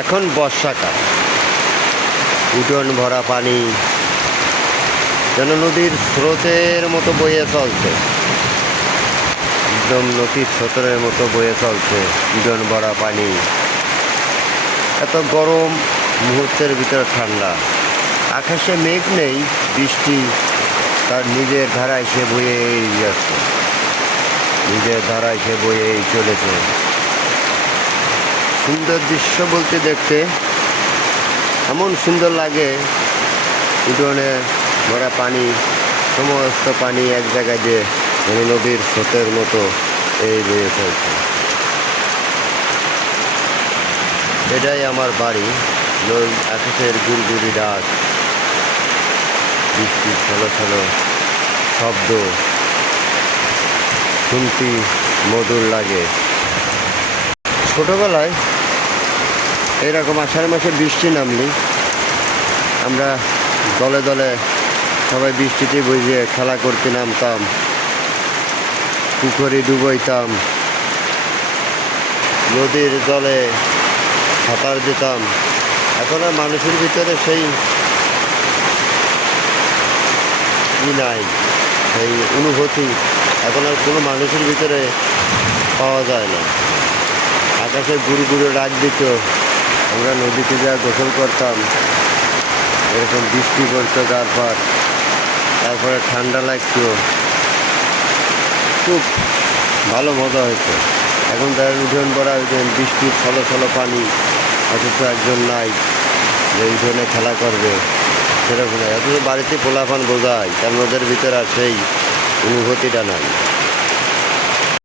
এখন বর্ষাকাল, উঠোন ভরা পানি যেন নদীর স্রোতের মতো বয়ে চলছে। একদম নদীর স্রোতের মতো বয়ে চলছে, উঠোন ভরা পানি। এত গরম, মুহূর্তের ভিতরে ঠান্ডা। আকাশে মেঘ নেই, বৃষ্টি তার নিজের ধারায় সে বয়েই যাচ্ছে, নিজের ধারায় সে বয়েই চলেছে। সুন্দর দৃশ্য বলতে দেখতে এমন সুন্দর লাগে। উঠোনে ভরা পানি, সমস্ত পানি এক জায়গায় দিয়ে নদীর স্রোতের মতো এই বয়ে চলছে। এটাই আমার বাড়ি। আকাশের গুড়গুড়ি ডাক, বৃষ্টির ছলো ছলো শব্দ শুনতে মধুর লাগে। ছোটোবেলায় এরকম আষাঢ় মাসে বৃষ্টি নামলে আমরা দলে দলে সবাই বৃষ্টিতে ভিজে খেলা করতে নামতাম, পুকুরে ডুবইতাম, নদীর জলে সাঁতার দিতাম। এখন আর মানুষের ভিতরে সেই নাই, সেই অনুভূতি এখন আর কোনো মানুষের ভিতরে পাওয়া যায় না। আকাশে গুড়ি গুড়ে ডাক দিত, আমরা নদীতে যা গোসল করতাম, এরকম বৃষ্টি পড়তো তারপরে ঠান্ডা লাগতো, খুব ভালো মজা হতো। এখন তার উঠোন ভরা বৃষ্টির ছলো ছলো পানি, অথচ একজন নাই যে উঠোনে খেলা করবে, সেরকম নাই। অথচ বাড়িতে পোলাপান বোঝায়, কারণ ওদের ভিতরে আর সেই অনুভূতিটা নাই।